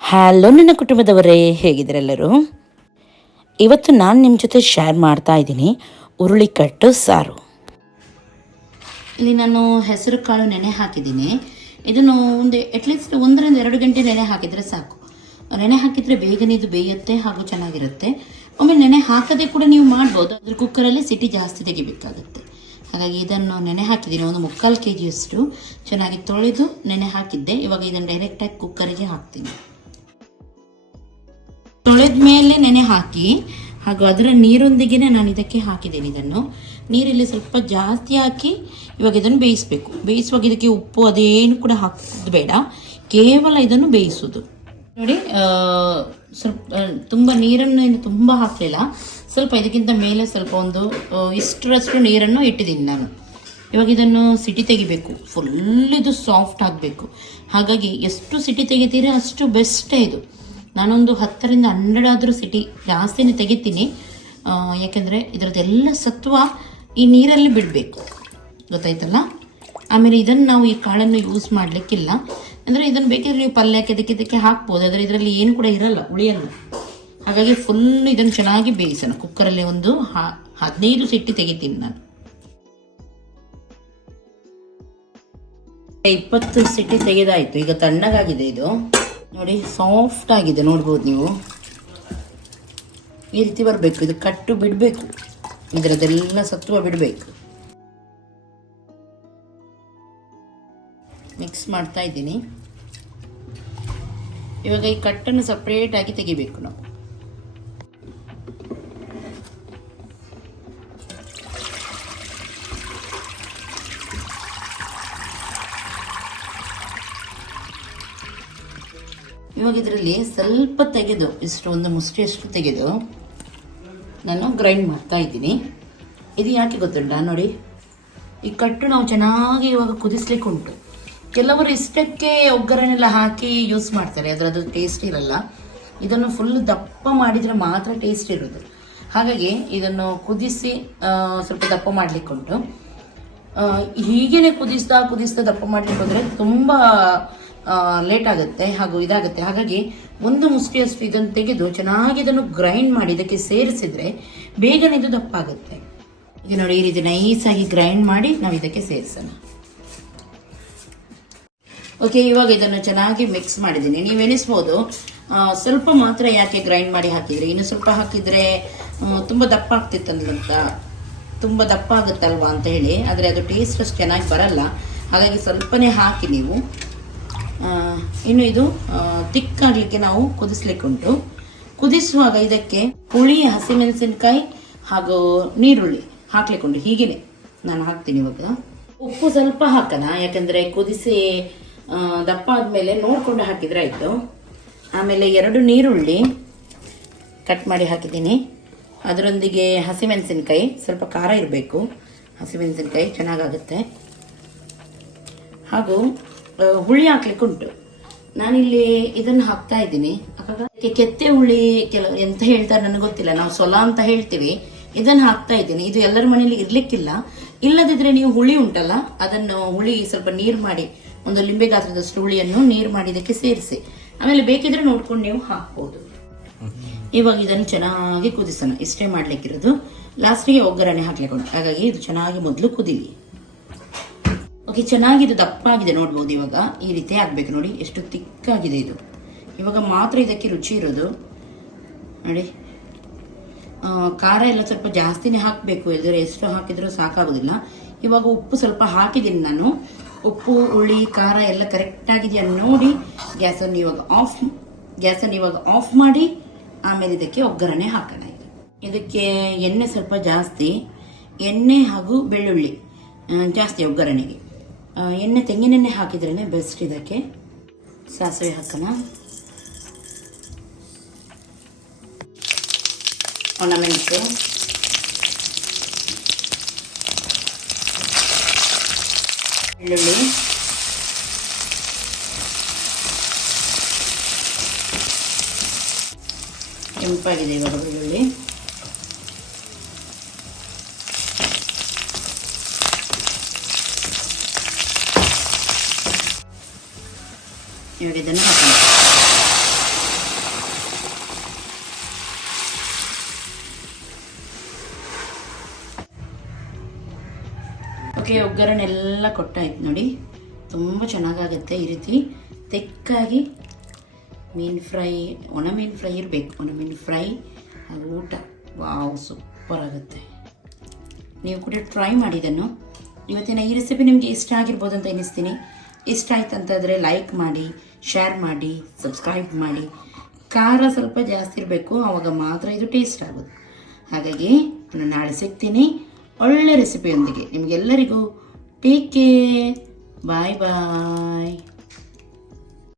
Hello ನನ್ನ ಕುಟುಂಬದವರೇ, ಹೇಗಿದ್ದೀರೆಲ್ಲರೂ? ಇವತ್ತು ನಾನು ನಿಮ್ಮ ಜೊತೆ ಶೇರ್ ಮಾಡ್ತಾ ಇದ್ದೀನಿ ಹುರುಳಿಕಟ್ಟು ಸಾರು. ಇಲ್ಲಿ ನಾನು ಹೆಸರು ಕಾಳು ನೆನೆ ಹಾಕಿದ್ದೀನಿ. ಇದನ್ನು ಅಟ್ಲೀಸ್ಟ್ 1-2 ಗಂಟೆ ನೆನೆ ಹಾಕಿದರೆ ಸಾಕು. ನೆನೆ ಹಾಕಿದರೆ ಬೇಗನೆ ಇದು ಬೇಯುತ್ತೆ ಹಾಗೂ ಚೆನ್ನಾಗಿರುತ್ತೆ. ಒಮ್ಮೆ ನೆನೆ ಹಾಕದೆ ಕೂಡ ನೀವು ಮಾಡ್ಬೋದು, ಅದ್ರ ಕುಕ್ಕರಲ್ಲಿ ಸಿಟಿ ಜಾಸ್ತಿ ತೆಗಿಬೇಕಾಗುತ್ತೆ. ಹಾಗಾಗಿ ಇದನ್ನು ನೆನೆ ಹಾಕಿದ್ದೀನಿ. 3/4 kg ಚೆನ್ನಾಗಿ ತೊಳೆದು ನೆನೆ ಹಾಕಿದ್ದೆ. ಇವಾಗ ಇದನ್ನು ಡೈರೆಕ್ಟಾಗಿ ಕುಕ್ಕರಿಗೆ ಹಾಕ್ತೀನಿ. ತೊಳೆದ ಮೇಲೆ ನೆನೆ ಹಾಕಿ ಹಾಗೂ ಅದರ ನೀರೊಂದಿಗೆ ನಾನು ಇದಕ್ಕೆ ಹಾಕಿದ್ದೀನಿ. ಇದನ್ನು ನೀರಲ್ಲಿ ಸ್ವಲ್ಪ ಜಾಸ್ತಿ ಹಾಕಿ ಇವಾಗ ಇದನ್ನು ಬೇಯಿಸಬೇಕು. ಬೇಯಿಸುವಾಗ ಇದಕ್ಕೆ ಉಪ್ಪು ಅದೇನು ಕೂಡ ಹಾಕೋದು ಬೇಡ, ಕೇವಲ ಇದನ್ನು ಬೇಯಿಸೋದು. ನೋಡಿ, ಸ್ವಲ್ಪ ತುಂಬ ನೀರನ್ನು ತುಂಬ ಹಾಕಲಿಲ್ಲ, ಸ್ವಲ್ಪ ಇದಕ್ಕಿಂತ ಮೇಲೆ ಸ್ವಲ್ಪ ಇಷ್ಟರಷ್ಟು ನೀರನ್ನು ಇಟ್ಟಿದ್ದೀನಿ ನಾನು. ಇವಾಗ ಇದನ್ನು ಸಿಟಿ ತೆಗಿಬೇಕು. ಫುಲ್ ಇದು ಸಾಫ್ಟ್ ಆಗಬೇಕು. ಹಾಗಾಗಿ ಎಷ್ಟು ಸಿಟಿ ತೆಗಿತೀರಿ ಅಷ್ಟು ಬೆಸ್ಟೇ ಇದು. ನಾನೊಂದು 10-12 ಆದರೂ ಸಿಟಿ ಜಾಸ್ತಿನೇ ತೆಗಿತೀನಿ. ಯಾಕೆಂದರೆ ಇದರದ್ದೆಲ್ಲ ಸತ್ವ ಈ ನೀರಲ್ಲಿ ಬಿಡಬೇಕು, ಗೊತ್ತಾಯ್ತಲ್ಲ. ಆಮೇಲೆ ಇದನ್ನು ನಾವು ಈ ಕಾಳನ್ನು ಯೂಸ್ ಮಾಡಲಿಕ್ಕಿಲ್ಲ. ಅಂದರೆ ಇದನ್ನು ಬೇಕಿದ್ರೆ ನೀವು ಪಲ್ಯಕ್ಕೆ ಇದಕ್ಕೆ ಹಾಕ್ಬೋದು, ಆದರೆ ಇದರಲ್ಲಿ ಏನು ಕೂಡ ಇರಲ್ಲ, ಉಳಿಯಲ್ಲ. ಹಾಗಾಗಿ ಫುಲ್ ಇದನ್ನು ಚೆನ್ನಾಗಿ ಬೇಯಿಸೋಣ. ಕುಕ್ಕರಲ್ಲಿ 15 ಸಿಟಿ ತೆಗಿತೀನಿ ನಾನು. 20 ಸಿಟಿ ತೆಗೆದಾಯಿತು. ಈಗ ತಣ್ಣಗಾಗಿದೆ ಇದು. ನೋಡಿ, ಸಾಫ್ಟ್ ಆಗಿದೆ, ನೋಡ್ಬೋದು ನೀವು. ಈ ರೀತಿ ಬರಬೇಕು. ಇದು ಕಟ್ಟು ಬಿಡಬೇಕು, ಇದರದೆಲ್ಲ ಸತ್ವ ಬಿಡಬೇಕು. ಮಿಕ್ಸ್ ಮಾಡ್ತಾ ಇದ್ದೀನಿ. ಇವಾಗ ಈ ಕಟ್ಟನ್ನು ಸಪ್ರೇಟ್ ಆಗಿ ತೆಗಿಬೇಕು ನಾವು. ಇವಾಗ ಇದರಲ್ಲಿ ಸ್ವಲ್ಪ ತೆಗೆದು ಒಂದು ಮುಷ್ಟಿಯಷ್ಟು ತೆಗೆದು ನಾನು ಗ್ರೈಂಡ್ ಮಾಡ್ತಾ ಇದ್ದೀನಿ. ಇದು ಯಾಕೆ ಗೊತ್ತುಂಟ? ನೋಡಿ, ಈ ಕಟ್ಟು ನಾವು ಚೆನ್ನಾಗಿ ಇವಾಗ ಕುದಿಸ್ಲಿಕ್ಕೆ ಉಂಟು. ಕೆಲವರು ಇಷ್ಟಕ್ಕೆ ಒಗ್ಗರಣೆಲ್ಲ ಹಾಕಿ ಯೂಸ್ ಮಾಡ್ತಾರೆ, ಅದರದ್ದು ಟೇಸ್ಟ್ ಇರಲ್ಲ. ಇದನ್ನು ಫುಲ್ ದಪ್ಪ ಮಾಡಿದರೆ ಮಾತ್ರ ಟೇಸ್ಟ್ ಇರೋದು. ಹಾಗಾಗಿ ಇದನ್ನು ಕುದಿಸಿ ಸ್ವಲ್ಪ ದಪ್ಪ ಮಾಡಲಿಕ್ಕೆ ಉಂಟು. ಹೀಗೇನೆ ಕುದಿಸ್ತಾ ದಪ್ಪ ಮಾಡಲಿಕ್ಕೆ ಹೋದರೆ ತುಂಬ ಲೇಟ್ ಆಗುತ್ತೆ ಹಾಗೂ ಇದಾಗುತ್ತೆ. ಹಾಗಾಗಿ ಒಂದು ಮುಷ್ಟಿಯಷ್ಟು ಇದನ್ನು ತೆಗೆದು ಚೆನ್ನಾಗಿ ಇದನ್ನು ಗ್ರೈಂಡ್ ಮಾಡಿ ಇದಕ್ಕೆ ಸೇರಿಸಿದ್ರೆ ಬೇಗನೆ ಇದು ದಪ್ಪ ಆಗುತ್ತೆ. ಈಗ ನೋಡಿ, ಈ ರೀತಿ ನೈಸಾಗಿ ಗ್ರೈಂಡ್ ಮಾಡಿ ನಾವು ಇದಕ್ಕೆ ಸೇರಿಸೋಣ. ಓಕೆ, ಇವಾಗ ಇದನ್ನು ಚೆನ್ನಾಗಿ ಮಿಕ್ಸ್ ಮಾಡಿದ್ದೀನಿ. ನೀವು ಎನಿಸ್ಬೋದು ಸ್ವಲ್ಪ ಮಾತ್ರ ಯಾಕೆ ಗ್ರೈಂಡ್ ಮಾಡಿ ಹಾಕಿದ್ರಿ, ಇನ್ನು ಸ್ವಲ್ಪ ಹಾಕಿದರೆ ತುಂಬ ದಪ್ಪ ಆಗ್ತಿತ್ತಂತ, ತುಂಬ ದಪ್ಪ ಆಗುತ್ತಲ್ವಾ ಅಂತ ಹೇಳಿ. ಆದರೆ ಅದು ಟೇಸ್ಟ್ ಅಷ್ಟು ಚೆನ್ನಾಗಿ ಬರಲ್ಲ. ಹಾಗಾಗಿ ಸ್ವಲ್ಪನೇ ಹಾಕಿ ನೀವು. ಇನ್ನು ಇದು ತಿಕ್ಕಾಗಲಿಕ್ಕೆ ನಾವು ಕುದಿಸ್ಲಿಕ್ಕೆ ಉಂಟು. ಕುದಿಸುವಾಗ ಇದಕ್ಕೆ ಹುಳಿ, ಹಸಿಮೆಣಸಿನಕಾಯಿ ಹಾಗೂ ನೀರುಳ್ಳಿ ಹಾಕ್ಲಿಕ್ಕೆ ಉಂಟು. ಹೀಗೇನೆ ನಾನು ಹಾಕ್ತೀನಿ. ಇವಾಗ ಉಪ್ಪು ಸ್ವಲ್ಪ ಹಾಕೋಣ, ಯಾಕಂದರೆ ಕುದಿಸಿ ದಪ್ಪ ಆದಮೇಲೆ ನೋಡಿಕೊಂಡು ಹಾಕಿದರೆ ಆಯಿತು. ಆಮೇಲೆ 2 ನೀರುಳ್ಳಿ ಕಟ್ ಮಾಡಿ ಹಾಕಿದ್ದೀನಿ. ಅದರೊಂದಿಗೆ ಹಸಿಮೆಣಸಿನಕಾಯಿ, ಸ್ವಲ್ಪ ಖಾರ ಇರಬೇಕು, ಹಸಿಮೆಣಸಿನಕಾಯಿ ಚೆನ್ನಾಗಾಗುತ್ತೆ. ಹಾಗೂ ಹುಳಿ ಹಾಕ್ಲಿಕ್ಕೆ ಉಂಟು. ನಾನಿಲ್ಲಿ ಇದನ್ನು ಹಾಕ್ತಾ ಇದ್ದೀನಿ. ಕೆತ್ತೆ ಹುಳಿ ಎಂತ ಹೇಳ್ತಾರೆ ನನಗೆ ಗೊತ್ತಿಲ್ಲ, ನಾವು ಸೊಲ ಅಂತ ಹೇಳ್ತೀವಿ. ಇದನ್ನು ಹಾಕ್ತಾ ಇದ್ದೀನಿ. ಇದು ಎಲ್ಲರ ಮನೇಲಿ ಇರ್ಲಿಕ್ಕಿಲ್ಲ. ಇಲ್ಲದಿದ್ರೆ ನೀವು ಹುಳಿ ಉಂಟಲ್ಲ, ಅದನ್ನು ಹುಳಿ ಸ್ವಲ್ಪ ನೀರು ಮಾಡಿ, ಒಂದು ಲಿಂಬೆ ಗಾತ್ರದಷ್ಟು ಹುಳಿಯನ್ನು ನೀರು ಮಾಡಿ ಇದಕ್ಕೆ ಸೇರಿಸಿ. ಆಮೇಲೆ ಬೇಕಿದ್ರೆ ನೋಡ್ಕೊಂಡು ನೀವು ಹಾಕ್ಬೋದು. ಇವಾಗ ಇದನ್ನು ಚೆನ್ನಾಗಿ ಕುದಿಸೋಣ. ಇಷ್ಟೇ ಮಾಡ್ಲಿಕ್ಕಿರೋದು. ಲಾಸ್ಟಿಗೆ ಒಗ್ಗರಣೆ ಹಾಕ್ಲಿಕ್ಕೆ ಉಂಟು. ಹಾಗಾಗಿ ಇದು ಚೆನ್ನಾಗಿ ಮೊದಲು ಕುದೀಲಿ. ಓಕೆ, ಚೆನ್ನಾಗಿದೆ, ದಪ್ಪ ಆಗಿದೆ, ನೋಡ್ಬೋದು. ಇವಾಗ ಈ ರೀತಿ ಆಗಬೇಕು. ನೋಡಿ ಎಷ್ಟು ತಿಕ್ಕಾಗಿದೆ ಇದು. ಇವಾಗ ಮಾತ್ರ ಇದಕ್ಕೆ ರುಚಿ ಇರೋದು. ನೋಡಿ, ಖಾರ ಎಲ್ಲ ಸ್ವಲ್ಪ ಜಾಸ್ತಿನೇ ಹಾಕಬೇಕು, ಇಲ್ಲದ್ರೆ ಎಷ್ಟು ಹಾಕಿದ್ರೂ ಸಾಕಾಗೋದಿಲ್ಲ. ಇವಾಗ ಉಪ್ಪು ಸ್ವಲ್ಪ ಹಾಕಿದ್ದೀನಿ ನಾನು. ಉಪ್ಪು, ಹುಳಿ, ಖಾರ ಎಲ್ಲ ಕರೆಕ್ಟ್ ಆಗಿದೆಯಾ ನೋಡಿ ಗ್ಯಾಸನ್ನು ಇವಾಗ ಆಫ್ ಮಾಡಿ ಆಮೇಲೆ ಇದಕ್ಕೆ ಒಗ್ಗರಣೆ ಹಾಕೋಣ. ಇದಕ್ಕೆ ಎಣ್ಣೆ ಸ್ವಲ್ಪ ಜಾಸ್ತಿ, ಎಣ್ಣೆ ಹಾಗೂ ಬೆಳ್ಳುಳ್ಳಿ ಜಾಸ್ತಿ ಒಗ್ಗರಣೆಗೆ. ಎಣ್ಣೆ ತೆಂಗಿನೆಣ್ಣೆ ಹಾಕಿದ್ರೇ ಬೆಸ್ಟ್. ಇದಕ್ಕೆ ಸಾಸಿವೆ ಹಾಕೋಣ, ಒಣಮೆಣಸು, ಬೆಳ್ಳುಳ್ಳಿ, ಕೆಂಪಾಗಿದೆ ಇವಾಗ ಬೆಳ್ಳುಳ್ಳಿ. ಇವಾಗ ಇದನ್ನು ಹಾಕೋಣ. ನೋಡೋಕ್ಕೆ ಒಗ್ಗರಣೆಲ್ಲ ಕೊಟ್ಟಾಯ್ತು ನೋಡಿ. ತುಂಬ ಚೆನ್ನಾಗಾಗುತ್ತೆ ಈ ರೀತಿ ತೆಕ್ಕಾಗಿ ಮೀನು ಫ್ರೈ, ಒಣ ಮೀನು ಫ್ರೈ ಇರಬೇಕು. ಒಣ ಮೀನು ಫ್ರೈ ಅದು ಊಟ ವಾವ್ ಸೂಪರ್ ಆಗುತ್ತೆ. ನೀವು ಕೂಡ ಟ್ರೈ ಮಾಡಿದನ್ನು. ಇವತ್ತಿನ ಈ ರೆಸಿಪಿ ನಿಮಗೆ ಇಷ್ಟ ಆಗಿರ್ಬೋದು ಅಂತ ಎನಿಸ್ತೀನಿ. ಇಷ್ಟ ಆಯ್ತು ಅಂತಂದರೆ ಲೈಕ್ ಮಾಡಿ, ಶೇರ್ ಮಾಡಿ, ಸಬ್ಸ್ಕ್ರೈಬ್ ಮಾಡಿ. ಖಾರ ಸ್ವಲ್ಪ ಜಾಸ್ತಿ ಇರಬೇಕು, ಆವಾಗ ಮಾತ್ರ ಇದು ಟೇಸ್ಟ್ ಆಗೋದು. ಹಾಗಾಗಿ ನಾನು ನಾಳೆ ಸಿಗ್ತೀನಿ ಒಳ್ಳೆ ರೆಸಿಪಿಯೊಂದಿಗೆ. ನಿಮಗೆಲ್ಲರಿಗೂ ಟೇಕ್ ಕೇರ್, ಬಾಯ್ ಬಾಯ್.